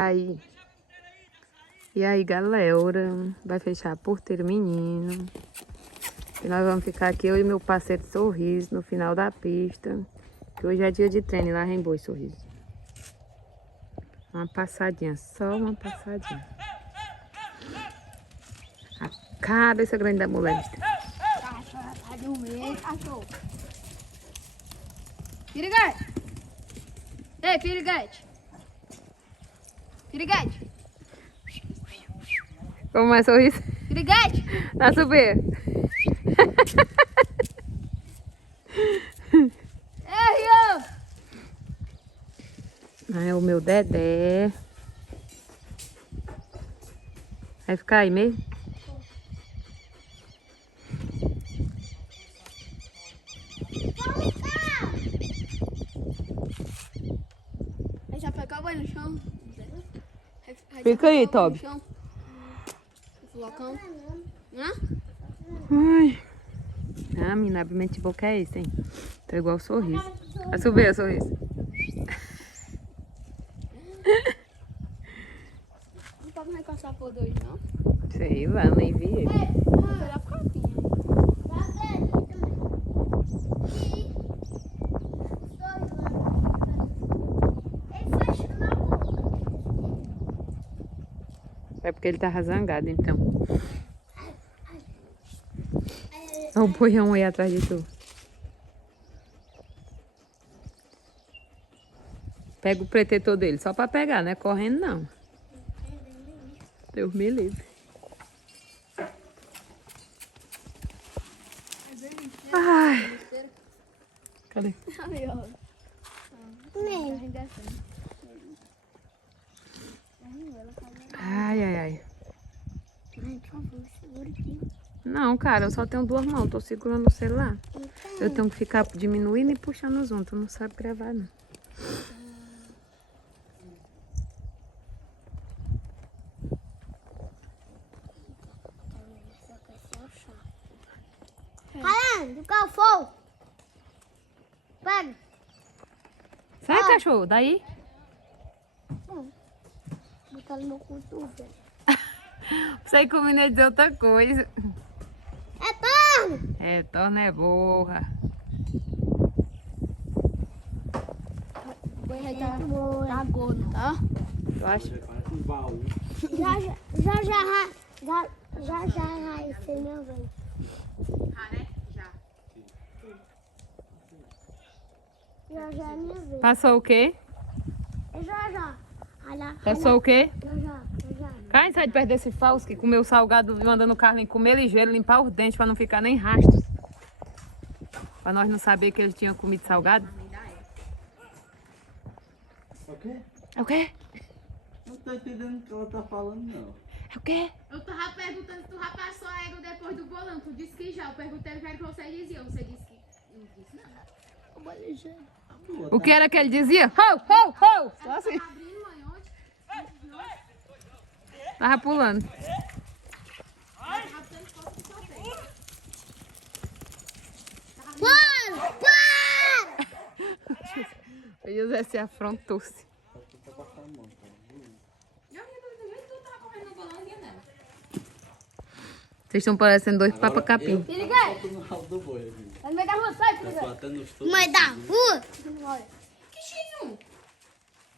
Aí. E aí, galera, vai fechar a porteira, menino. E nós vamos ficar aqui, eu e meu parceiro Sorriso, no final da pista. Que hoje é dia de treino lá em Boi, Sorriso. Uma passadinha, só uma passadinha. A cabeça grande da mulher. Vai dormir, cachorro. Piriguete! Ei, piriguete! Piriguete! Como é, Sorriso? Piriguete! Tá subindo. Ei, Rio! É o meu Dedé. Vai ficar aí mesmo? Aí já pegou o banho no chão. Fica aí, Toby. Flocão. Hã? Ai. Ah, menina, abre de boca é esse, hein? Tá igual o Sorriso. Vai subir, Sorriso. Não pode mais caçar por dois, não? Sei lá, nem vi ele. Vou pegar a copinha. É porque ele tava zangado, então. Olha o boião aí atrás de tu. Pega o protetor dele, só pra pegar, não é correndo não. Deus me livre. Ai. Cadê? Ai, ai, ai. Não, cara, eu só tenho duas mãos, tô segurando o celular. Eu tenho que ficar diminuindo e puxando os ombros, tu não sabe gravar, não. Caramba, qual foi? Pega. Sai, cachorro, daí. Botar no meu cotovelo. Sei que o menino ia dizer outra coisa. É torno! É, torna é borra. O boi aí tá gordo, tá? Tu acha? Já vai ser minha vez. Já é minha vez. Passou o quê? Já. Passou o quê? Já. Cai, sai de perto desse falso que comeu salgado, mandando carne comer ligeiro, limpar os dentes pra não ficar nem rastros. Pra nós não saber que eles tinham comido salgado. O quê? É o quê? Não tô entendendo o que ela tá falando, não. É o quê? Eu tava perguntando se tu já passou a égua depois do bolão. Tu disse que já. Eu perguntei o que era que você dizia. Você disse que... Eu não disse nada. O que era que ele dizia? Ho, ho, ho! Só assim. Tava abrindo, mãe, ontem. Tava pulando. O José se afrontou-se. Eu vi também, tu tava correndo no bolão e não. Vocês estão parecendo dois papacapim. Piriguete! No rabo do boi, aqui. Vai no meio da rua, sai, Já tô piriguete! até nos todos. Mãe da rua! Que X1?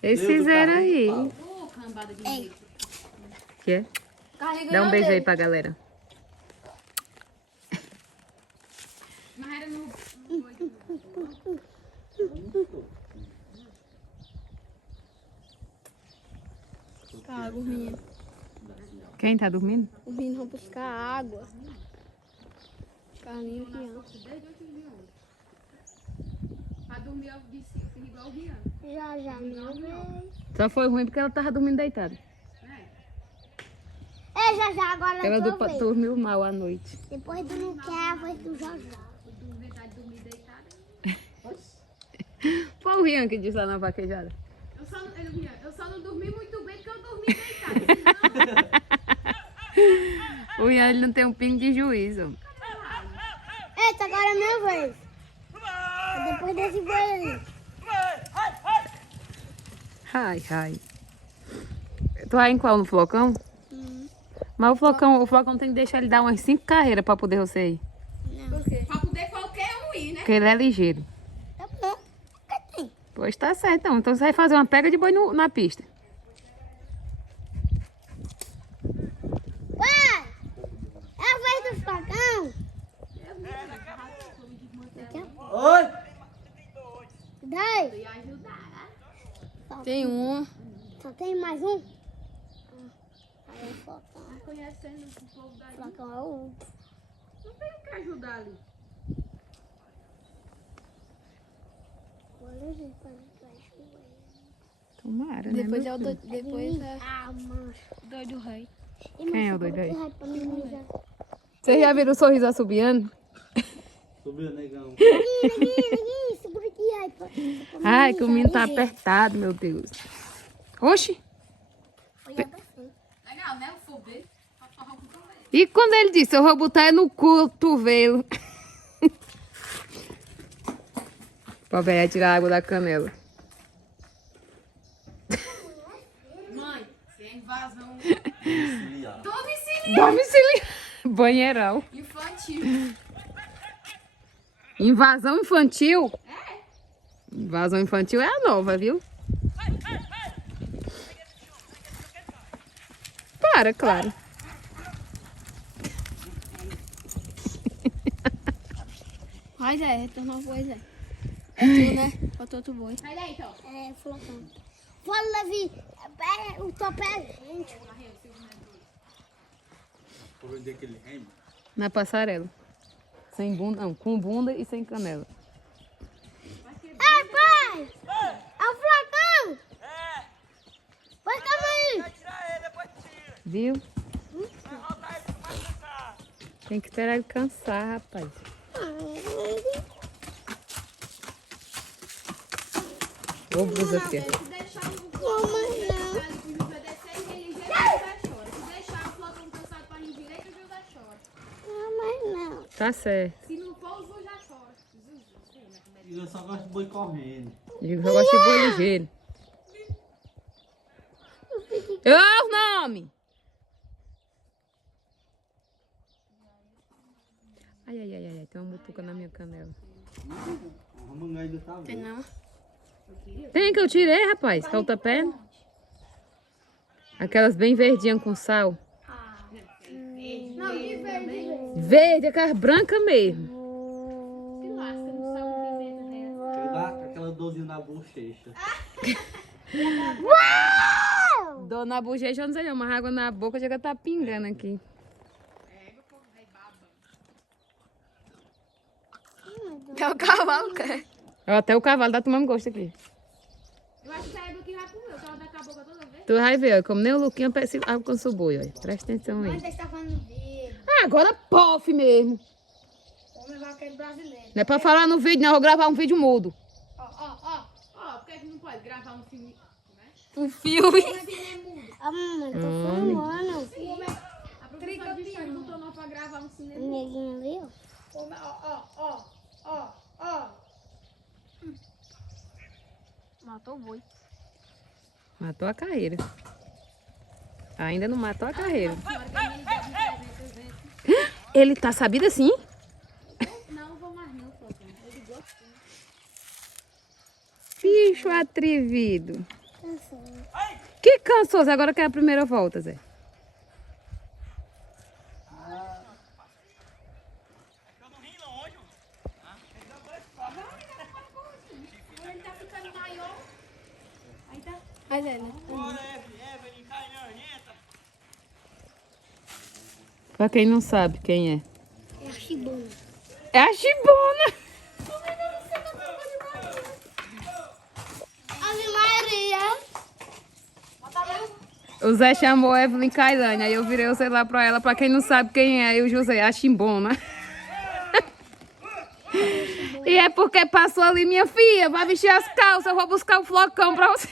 Eles fizeram aí. Ô, cambada de jeito. Que é? Carrega Dá um na beijo aí dele. pra galera. Mas era no... Tá, dormindo. Quem tá dormindo? O menino vai buscar água. Carlinhos e Rian. Desde antes de ontem. Pra dormir, eu disse, eu fiz igual o Rian. Já, minha vez. Só foi ruim porque ela tava dormindo deitada. Já, agora Ela eu tô vendo. dormiu mal à noite. Depois do não quer, a voz do já. Dormir deitada. Foi o Rian que disse lá na vaquejada. Eu só não dormi muito bem porque eu dormi deitada. O Rian ele não tem um pingo de juízo. Eita, agora é minha vez. Depois desse boi aí. Ai, ai. Tu vai em qual? No flocão? Mas o flocão tem que deixar ele dar umas 5 carreiras pra poder você ir. Por quê? Pra poder qualquer um ir, né? Porque ele é ligeiro. Tá bom. Pois tá certo, então. Então você vai fazer uma pega de boi na pista. Pai! É a vez do facão. Oi! Dai. E ajudar. Tem um. Só tem mais um? Aí o facão. Tá conhecendo o povo daí. O facão é o outro. Não tem o que ajudar ali. Agora a gente vai chover. Tomara, Depois né? é o doido, depois é Ah, mano. doido rei. Quem é o doido aí? Neguinho, Vocês já viram o sorriso assobiando? Subiu, negão. segura aqui, ai, pô. Ai, que o menino tá apertado, meu Deus. Oxi. Olha assim. Legal, né? O fogo dele. Pra forrar o cotovelo. E quando ele disse, eu vou botar é no cotovelo. Pra velha tirar a água da canela. Mãe, sem invasão. Auxiliar. Domiciliar. Domiciliar. Banheiral. Infantil. Invasão infantil? Invasão infantil é a nova, viu? Para, claro. Mas tornou uma coisa. É tu, né? Faltou outro boi. Sai daí, então. É, flocão. Fala, Levi. O top é gente. Por onde é que ele rema? Na passarela. Sem bunda, não, com bunda e sem canela. Ai, pai! É o flocão! Vai, calma aí! Viu? Tem que esperar ele cansar, rapaz. Ô, blusa aqui. Se deixar o Mamãe, não. vai descer e ele já chora. Se deixar o flocão cansado pra ir direito, o José chora. Mamãe, não. Tá certo. Se não for, o Zu já chora. Eu só gosto de boi correndo. Eu só gosto de boi ligeiro. Ô, nome! Ai, ai, ai, ai, tem uma mutuca na minha canela. A manga ainda tá Tem boa. não? Tem que eu tirei, rapaz, com a outra perna. Aquelas bem verdinhas com sal. Não, de verde. Verde, aquelas brancas mesmo. Se lasca, não sabe o que vem do resto. Eu dá aquela dorzinha na bochecha. Dor na bochecha, eu não sei não, mas água na boca já tá pingando aqui. É o cavalo, cara. Ó, até o cavalo tá tomando gosto aqui. Eu acho que a égua que vai comer, que ela dá com a boca toda vez. Tu vai ver, ó, como nem o Luquinha alcança o boi, ó. Presta atenção aí. Mas você tá falando vídeo. Ah, agora pof mesmo. Homem vaqueiro brasileiro. Não é pra falar no vídeo, não. Eu vou gravar um vídeo mudo. Ó, por que não pode gravar um filme? Né? Um filme. Como é que é mudo? Ah, mamãe, tô filmando. A professora disse que botou nós pra gravar um O cinema. neguinho ali, ó. Matou o boi. Matou a carreira. Ainda não matou a carreira. Ele tá sabido assim? Não vou mais não, Flocão. Ele gosta. Bicho atrevido. Cansou. Que cansou? Agora que é a primeira volta, Zé. Ele tá ficando maior. Aí tá. Mas é, né? Pra quem não sabe quem é. É a chibuna. É a Chibona. Ave Maria. O Zé chamou a Evelyn Cailane. Aí eu virei o celular pra ela. Pra quem não sabe quem é, e o José, a Chimbona. E é porque passou ali, minha filha. Vai vestir as calças. Eu vou buscar o flocão pra você.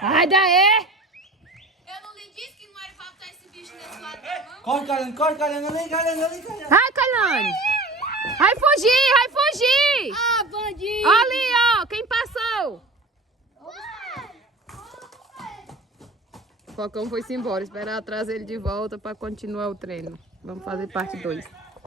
Ai, daí! Eu não lhe disse que não era pra botar esse bicho nesse lado, não? Corre, Calhando, ali, Calhando. Ai, Cailane! Vai fugir, vai fugir! Ah, bandido! Ali, ó, quem passou? Focão foi-se embora. Esperar trazer ele de volta para continuar o treino. Vamos fazer parte 2.